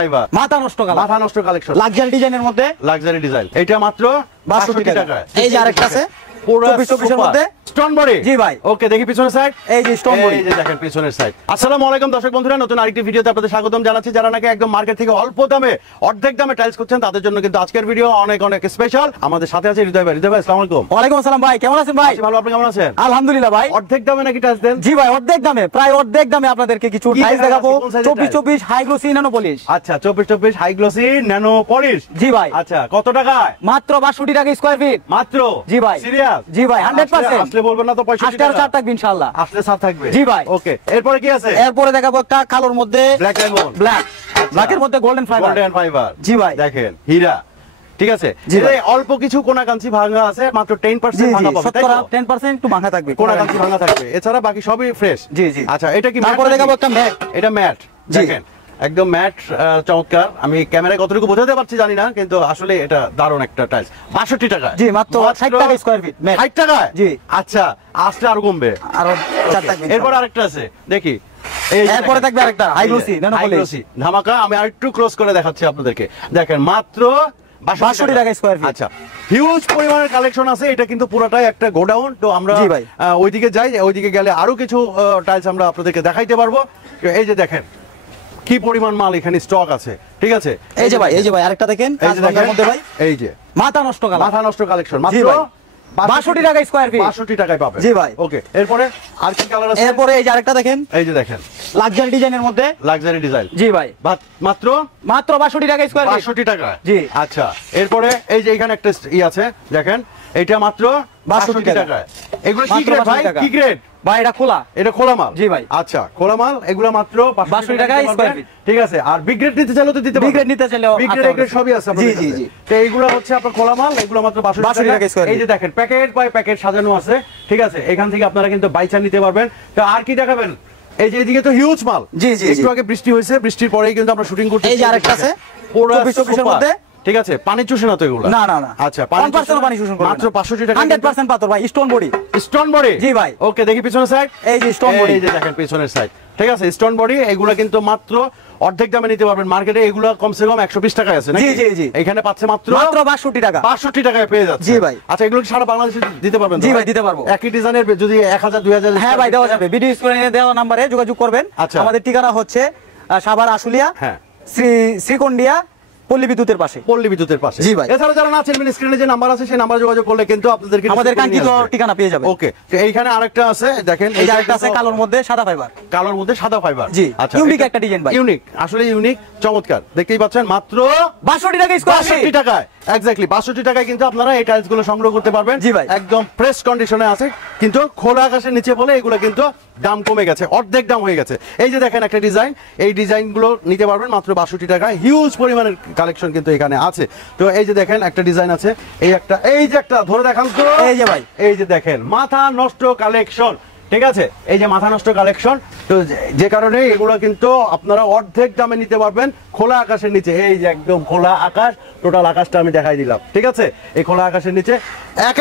Fibre মাথা নষ্ট collection luxury ডিজাইনের মধ্যে লাক্সারি ডিজাইন এটা মাত্র 62 টাকা। এই যে আরেকটা আছে পুরো 24 এর মধ্যে স্টোন বডি। জি ভাই। ওকে দেখি পিছনের সাইড, এই যে স্টোন বডি, এই যে দেখেন পিছনের সাইড। আসসালামু আলাইকুম দর্শক বন্ধুরা, নতুন আরেকটি ভিডিওতে আপনাদের স্বাগতম জানাচ্ছি। যারা নাকি একদম মার্কেট থেকে অল্প দামে অর্ধেক দামে টাইলস করছেন তাদের জন্য কিন্তু আজকের ভিডিও অনেক অনেক স্পেশাল। আমাদের সাথে আছে হৃদয় ভাই। হৃদয় ভাই আসসালামু আলাইকুম। ওয়ালাইকুম আসসালাম ভাই, কেমন আছেন ভাই? ভালো, আপনি কেমন আছেন? আলহামদুলিল্লাহ ভাই। অর্ধেক দামে নাকি টাইলস দেন? জি ভাই, অর্ধেক দামে, প্রায় অর্ধেক দামে আপনাদেরকে কিছু টাইলস দেখাবো। 24 হাই গ্লোসি ন্যানো পলিশ। আচ্ছা 24 হাই গ্লোসি ন্যানো পলিশ। জি ভাই। আচ্ছা কত টাকায়? মাত্র 62 টাকা স্কয়ার ফিট। মাত্র? জি ভাই। সিরিয়াস? জি ভাই, 100%। আসলে বলবেন না তো 65 টাকা? ছাড় থাকবে ইনশাআল্লাহ। আসলে ছাড় থাকবে। জি ভাই। ওকে এরপরে কি আছে? এরপরে দেখাবো একটা কালোর মধ্যে ব্ল্যাক ডায়মন্ড। ব্ল্যাকের মধ্যে গোল্ডেন ফাইবার। Golden fibre. জি ভাই। দেখেন হীরা, ঠিক আছে। অল্প কিছু কোনাকাঞ্চি ভাঙা আছে, মাত্র 10% ভাঙা পাবে, তাই তো? 10% একটু ভাঙা থাকবে, কোনাকাঞ্চি ভাঙা থাকবে, এছাড়া বাকি সবই ফ্রেশ। জি জি। আচ্ছা এটা কি? তারপরে দেখাবো একটা ম্যাট। এটা ম্যাট, দেখেন একদম ম্যাট, চমৎকার। আমি ক্যামেরায় কতটুকু বোঝাতে পারছি জানি না, কিন্তু আসলে এটা দারুণ একটা টাইলস। 62 টাকা। জি মাত্র 60 টাকা স্কয়ার ফিট। 60 টাকায়? জি। আচ্ছা আসলে আরো কমবে, আরো 4 থাকবে। এরপর আরেকটা আছে দেখি। এরপরে থাকবে আরেকটা হাই গ্লোসি ন্যানো পলিশ ধামাকা। আমি আরেকটু ক্লোজ করে দেখাচ্ছি আপনাদেরকে। দেখেন মাত্র 62 টাকা স্কয়ার ফিট। আচ্ছা হিউজ পরিমাণের কালেকশন আছে। এটা কিন্তু পুরোটাই একটা গোডাউন। তো আমরা ওইদিকে যাই, ওইদিকে গেলে আরো কিছু টাইলস আমরা আপনাদেরকে দেখাইতে পারবো। এই যে দেখেন কি পরিমাণ মাল এখানে স্টক আছে, ঠিক আছে। এই যে ভাই আরেকটা দেখেন কাজের মধ্যে ভাই, এই যে মাথা নষ্ট কালেকশন মাত্র 62 টাকা স্কয়ার ফিট। 62 টাকায় পাবেন। জি ভাই। ওকে এরপরে আর কি কালার আছে? এরপরে এই যে আরেকটা দেখেন, এই যে দেখেন লাক্সারি ডিজাইনের মধ্যে লাক্সারি ডিজাইন। জি ভাই। মাত্র 62 টাকা স্কয়ার ফিট। 62 টাকা। জি। আচ্ছা এরপরে এই যে এখানে একটা আছে, দেখেন এটা মাত্র 62 টাকা। এগুলো কি গ্রেড ভাই? কি গ্রেড ভাই? এটা খোলা, এটা খোলা মাল। জি ভাই। আচ্ছা খোলা মাল, এগুলো মাত্র 62 টাকা স্কয়ার ফিট, ঠিক আছে। আর বিগ গ্রেড নিতে চাইলে তো দিতে পারবেন। বিগ গ্রেড নিতে চাইলেও বিগ গ্রেড সবই আছে আপনাদের কাছে। জি জি জি। তো এইগুলো হচ্ছে আপনার খোলা মাল, এগুলো মাত্র 62 টাকা স্কয়ার ফিট। এই যে দেখেন প্যাকেট বাই প্যাকেট সাজানো আছে, ঠিক আছে। এখান থেকে আপনারা কিন্তু বাইচা নিতে পারবেন। তো আর কি দেখাবেন? এই যে এদিকে তো হিউজ মাল। জি জি। একটু আগে বৃষ্টি হয়েছে, বৃষ্টির পরেই কিন্তু আমরা শুটিং করতেছি। এই যে আরেকটা আছে 24 এর মধ্যে, ঠিক আছে। পানি চুষে না তো এগুলো? না না না। আচ্ছা 1% পানি শোষণ করে, মাত্র 65 টাকা। 100% পাথর ভাই, স্টোন বডি। Stone body? জি ভাই। ওকে দেখি পিছনের সাইড, এই যে স্টোন বডি, এই যে দেখেন পিছনের সাইড, ঠিক আছে। স্টোন বডি এগুলো কিন্তু মাত্র অর্ধেক দামে নিতে পারবেন। মার্কেটে এগুলো কমসে কম 120 টাকায় আছে নাকি? জি জি জি। এখানে পাচ্ছে মাত্র 62 টাকা। 62 টাকায় পেয়ে যাচ্ছে। জি ভাই। আচ্ছা এগুলো কি সারা বাংলাদেশে দিতে পারবেন? জি ভাই দিতে পারবো। একই ডিজাইনের যদি 1000 2000? হ্যাঁ ভাই দেওয়া যাবে। ভিডিও স্ক্রিনে দেওয়া নম্বরে যোগাযোগ করবেন। আচ্ছা আমাদের ঠিকানা হচ্ছে সাভার আশুলিয়া, হ্যাঁ, শ্রীকন্ডিয়া, পল্লী বিদ্যুতের পাশে। পল্লী বিদ্যুতের পাশে। জি ভাই। এছাড়া যারা না চিনবেন স্ক্রিনে যে নাম্বার আছে সেই নাম্বারে যোগাযোগ করলে কিন্তু আপনাদেরকে আমাদের কাঙ্ক্ষিত ঠিকানা পেয়ে যাবেন। ওকে তো এইখানে আরেকটা আছে দেখেন, এই যে আরেকটা আছে কালোর মধ্যে সাদা ফাইবার। কালোর মধ্যে সাদা ফাইবার। জি। আচ্ছা ইউনিক একটা ডিজাইন ভাই। ইউনিক, আসলে ইউনিক, চমৎকার। দেখতেই পাচ্ছেন মাত্র 62 টাকা স্কয়ার ফিট। 62 টাকায়, এক্স্যাক্টলি 62 টাকায় কিন্তু আপনারা এই টাইলস গুলো সংগ্রহ করতে পারবেন। জি ভাই। একদম ফ্রেশ কন্ডিশনে আছে, কিন্তু খোলা আকাশের নিচে বলে এগুলো কিন্তু দাম কমে গেছে, অর্ধেক দাম হয়ে গেছে। এই যে দেখেন একটা ডিজাইন, এই ডিজাইন গুলো নিতে পারবেন মাত্র 62 টাকায়। হিউজ পরিমাণের কালেকশন কিন্তু এখানে আছে। তো এই যে দেখেন একটা ডিজাইন আছে, এই যে একটা ধরে দেখান তো। এই যে ভাই, এই যে দেখেন মাথা নষ্ট কালেকশন, ঠিক আছে। এই যে মাথা নষ্ট কালেকশন, তো যে কারণে এগুলো কিন্তু আপনারা অর্ধেক দামে নিতে পারবেন খোলা আকাশের নিচে। এই যে একদম খোলা আকাশ, টোটাল আকাশটা আমি দেখাই দিলাম, ঠিক আছে। এই খোলা আকাশের নিচে এক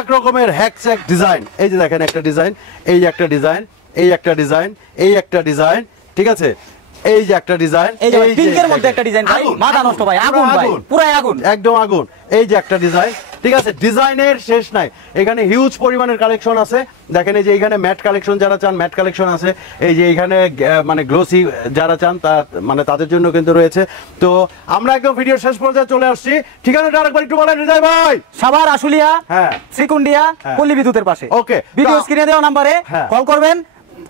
এক রকমের হ্যাকস্যাক ডিজাইন। এই যে দেখেন একটা ডিজাইন, এই একটা ডিজাইন, এই একটা ডিজাইন, এই একটা ডিজাইন, ঠিক আছে। এই যে একটা ডিজাইন, এই যে পিঙ্কের মধ্যে একটা ডিজাইন ভাই, মাথা নষ্ট ভাই, আগুন ভাই, পুরো আগুন, একদম আগুন। এই যে একটা ডিজাইন, ঠিক আছে। ডিজাইনের শেষ নাই, এখানে হিউজ পরিমাণের কালেকশন আছে। দেখেন এই যে এখানে ম্যাট কালেকশন যারা চান, ম্যাট কালেকশন আছে। এই যে এখানে মানে গ্লোসি যারা চান মানে তাদের জন্য কিন্তু রয়েছে। তো আমরা একদম ভিডিও শেষ পর্যায়ে চলে আসছি। ঠিকানাটা আরেকবার একটু বলেন হৃদয় ভাই। সাভার আশুলিয়া, হ্যাঁ, শ্রীকন্ডিয়া, পল্লী বিদ্যুতের পাশে। ওকে ভিডিও স্ক্রিনে দেওয়া নম্বরে কল করবেন,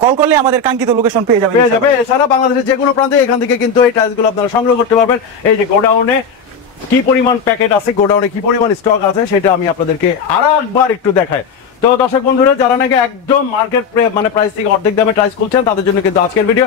কল করলে আমাদের কাঙ্ক্ষিত লোকেশন পেয়ে যাবে। এছাড়া বাংলাদেশের যে কোনো প্রান্তে এখান থেকে কিন্তু এই টাইলস গুলো আপনারা সংগ্রহ করতে পারবেন। এই যে গোডাউনে কি পরিমাণ প্যাকেট আছে, গোডাউনে কি পরিমাণ স্টক আছে, সেটা আমি আপনাদেরকে আরেকবার একটু দেখাই। তো দর্শক বন্ধুরা যারা নাকি একদম মার্কেট মানে প্রাইস থেকে অর্ধেক দামে টাইলস খুলছেন তাদের জন্য কিন্তু আজকের ভিডিও।